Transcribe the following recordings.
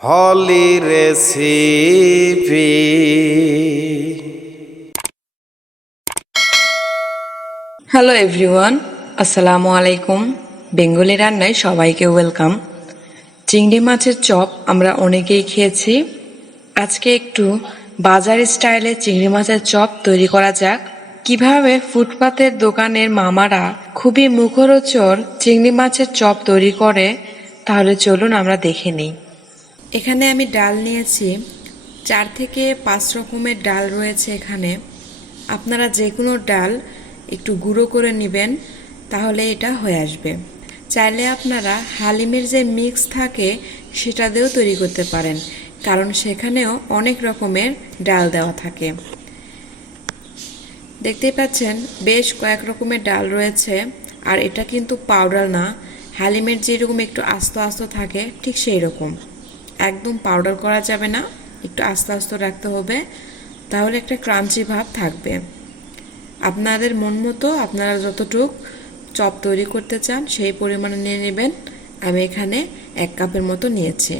হলি recipe. Hello everyone, আসসালামু আলাইকুম। Bengali রান্নায় সবাইকে ওয়েলকাম। চিংড়ি মাছের চপ আমরা অনেকেই খেয়েছি। আজকে একটু বাজার স্টাইলে চিংড়ি মাছের চপ তৈরি করা যাক। কিভাবে ফুটপাতের দোকানের মামারা খুবই মুখরোচক চিংড়ি মাছের চপ তৈরি করে, তাহলে চলুন আমরা দেখে নিই। এখানে আমি ডাল নিয়েছি, 4 থেকে 5 রকমের ডাল রয়েছে এখানে। আপনারা যে কোনো ডাল একটু গুঁড়ো করে নেবেন, তাহলে এটা হয়ে আসবে। চাইলে আপনারা হালিমের যে মিক্স থাকে সেটা দিয়েও তৈরি করতে পারেন, কারণ সেখানেও অনেক রকমের ডাল দেওয়া থাকে। দেখতেই পাচ্ছেন বেশ কয়েক রকমের ডাল রয়েছে, আর এটা কিন্তু পাউডার না। হালিমের যেরকম একটু আস্ত আস্ত থাকে ঠিক সেই রকম, একদম পাউডার করা যাবে না, একটু আস্তে আস্তে রাখতে হবে, তাহলে একটা ক্রাঞ্চি ভাব থাকবে। আপনাদের মন মতো আপনারা যতটুক চপ তৈরি করতে চান সেই পরিমাণে নিয়ে নেবেন। আমি এখানে 1 কাপের মতো নিয়েছি।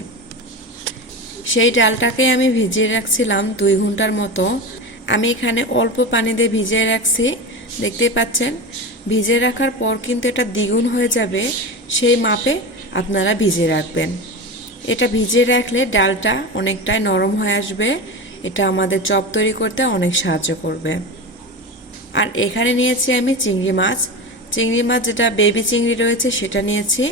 সেই ডালটাকে আমি ভিজিয়ে রাখছিলাম 2 ঘন্টার মতো। আমি এখানে অল্প পানি দিয়ে ভিজিয়ে রাখছি। দেখতেই পাচ্ছেন ভিজিয়ে রাখার পর কিন্তু এটা দ্বিগুণ হয়ে যাবে, সেই মাপে আপনারা ভিজিয়ে রাখবেন। এটা ভিজিয়ে রাখলে ডালটা অনেকটাই নরম হয়ে আসবে, এটা আমাদের চপ তৈরি করতে অনেক সাহায্য করবে। আর এখানে নিয়েছি আমি চিংড়ি মাছ। চিংড়ি মাছ যেটা বেবি চিংড়ি রয়েছে সেটা নিয়েছি।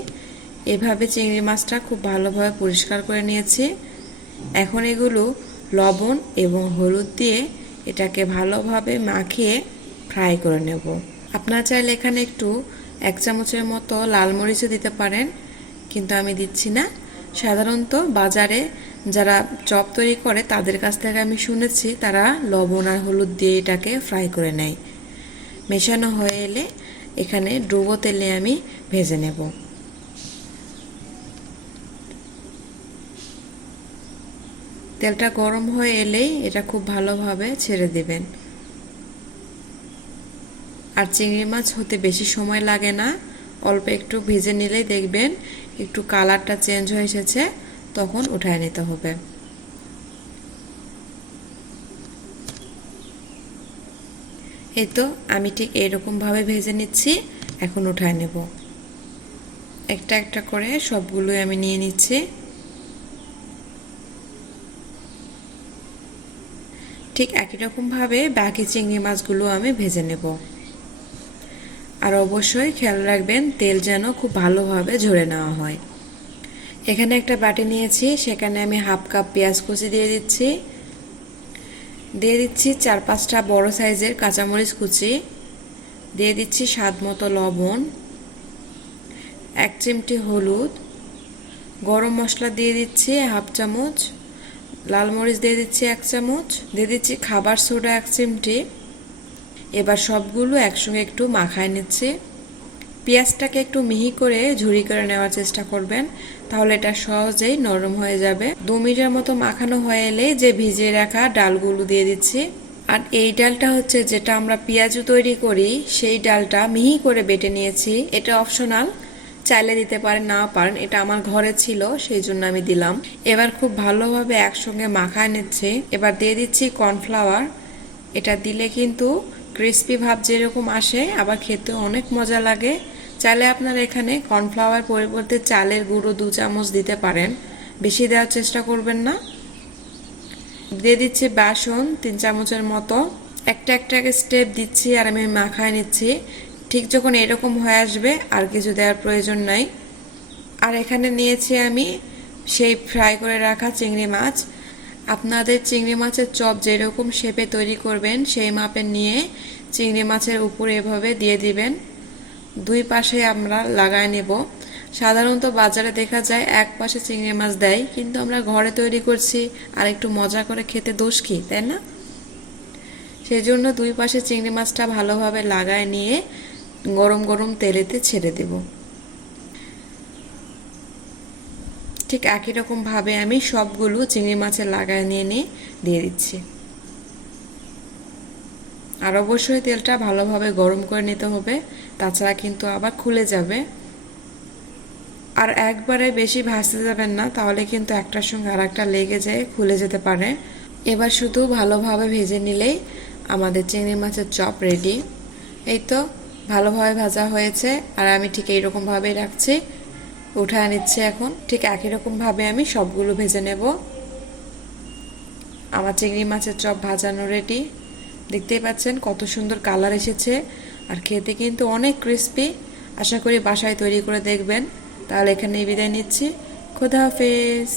এভাবে চিংড়ি মাছটা খুব ভালোভাবে পরিষ্কার করে নিয়েছি। এখন এগুলো লবণ এবং হলুদ দিয়ে এটাকে ভালোভাবে মাখিয়ে ফ্রাই করে নেব। আপনারা চাইলে এখানে একটু 1 চামচের মতো লাল মরিচও দিতে পারেন, কিন্তু আমি দিচ্ছি না। সাধারণত বাজারে যারা চপ তৈরি করে তাদের কাছ থেকে আমি শুনেছি তারা লবণ আর হলুদ দিয়ে এটাকে ফ্রাই করে নেয়। মেশানো হয়ে এলে এখানে ডুবো তেলে আমি ভেজে নেব। তেলটা গরম হয়ে এলেই এটা খুব ভালোভাবে ছেড়ে দিবেন। আর চিংড়ি মাছ হতে বেশি সময় লাগে না, অল্প একটু ভেজে নিলেই দেখবেন একটু কালারটা চেঞ্জ হয়ে এসেছে, তখন উঠায় নিতে হবে। এই তো আমি ঠিক এরকমভাবে ভেজে নিচ্ছি। এখন উঠায় নেব। একটা একটা করে সবগুলোই আমি নিয়ে নিচ্ছি। ঠিক একই রকমভাবে বাকি চিংড়ি মাছগুলো আমি ভেজে নেব। আর অবশ্যই খেয়াল রাখবেন তেল যেন খুব ভালোভাবে ঝরে নেওয়া হয়। এখানে একটা বাটি নিয়েছি, সেখানে আমি 1/2 কাপ পেঁয়াজ কুচি দিয়ে দিচ্ছি। 4-5টা বড় সাইজের কাঁচামরিচ কুচি দিয়ে দিচ্ছি। স্বাদ মতো লবণ, 1 চিমটি হলুদ, গরম মশলা দিয়ে দিচ্ছি 1/2 চামচ, লাল মরিচ দিয়ে দিচ্ছি 1 চামচ, দিয়ে দিচ্ছি খাবার সোডা 1 চিমটি। এবার সবগুলো একসঙ্গে একটু মাখায় নিচ্ছি। পেঁয়াজটাকে একটু মিহি করে ঝুরি করে নেওয়ার চেষ্টা করবেন, তাহলে এটা সহজেই নরম হয়ে যাবে। 2 মিনিটের মতো মাখানো হয়ে এলে যে ভিজিয়ে রাখা ডালগুলো দিয়ে দিচ্ছি। আর এই ডালটা হচ্ছে যেটা আমরা পেঁয়াজু তৈরি করি সেই ডালটা মিহি করে বেটে নিয়েছি। এটা অপশনাল, চাইলে দিতে পারেন নাও পারেন, এটা আমার ঘরে ছিল সেই জন্য আমি দিলাম। এবার খুব ভালোভাবে একসঙ্গে মাখায় নিচ্ছি। এবার দিয়ে দিচ্ছি কর্নফ্লাওয়ার। এটা দিলে কিন্তু ক্রিস্পি ভাব যেরকম আসে, আবার খেতে অনেক মজা লাগে। চাইলে আপনারা এখানে কর্নফ্লাওয়ার পরিবর্তে চালের গুঁড়ো 2 চামচ দিতে পারেন, বেশি দেওয়ার চেষ্টা করবেন না। দিয়ে দিচ্ছি বেসন 3 চামচের মতো। একটা একটা স্টেপ দিচ্ছি আর আমি মাখায় নিচ্ছি। ঠিক যখন এরকম হয়ে আসবে আর কিছু দেওয়ার প্রয়োজন নাই। আর এখানে নিয়েছি আমি সেই ফ্রাই করে রাখা চিংড়ি মাছ। আপনাদের চিংড়ি মাছের চপ যেরকম শেপে তৈরি করবেন সেই মাপে নিয়ে চিংড়ি মাছের উপরে এভাবে দিয়ে দিবেন। 2 পাশে আমরা লাগায় নেব। সাধারণত বাজারে দেখা যায় এক পাশে চিংড়ি মাছ দেয়, কিন্তু আমরা ঘরে তৈরি করছি আর একটু মজা করে খেতে দোষ কি, তাই না? সেই জন্য 2 পাশে চিংড়ি মাছটা ভালোভাবে লাগায় নিয়ে গরম গরম তেলেতে ছেড়ে দেব। ঠিক একই রকমভাবে আমি সবগুলো চিংড়ি মাছের লাগায় নিয়ে দিয়ে দিচ্ছি। আর অবশ্যই তেলটা ভালোভাবে গরম করে নিতে হবে, তাছাড়া কিন্তু আবার খুলে যাবে। আর একবারে বেশি ভাজতে যাবেন না, তাহলে কিন্তু একটার সঙ্গে আর একটা লেগে যেয়ে খুলে যেতে পারে। এবার শুধু ভালোভাবে ভেজে নিলেই আমাদের চিংড়ি মাছের চপ রেডি। এই তো ভালোভাবে ভাজা হয়েছে, আর আমি ঠিক এইরকমভাবেই রাখছি, উঠায় নিচ্ছে এখন। ঠিক একই রকমভাবে আমি সবগুলো ভেজে নেব। আমার চিংড়ি মাছের চপ ভাজানো রেডি। দেখতেই পাচ্ছেন কত সুন্দর কালার এসেছে, আর খেতে কিন্তু অনেক ক্রিস্পি। আশা করি বাসায় তৈরি করে দেখবেন। তাহলে এখানেই বিদায় নিচ্ছি। খোদা হাফেজ।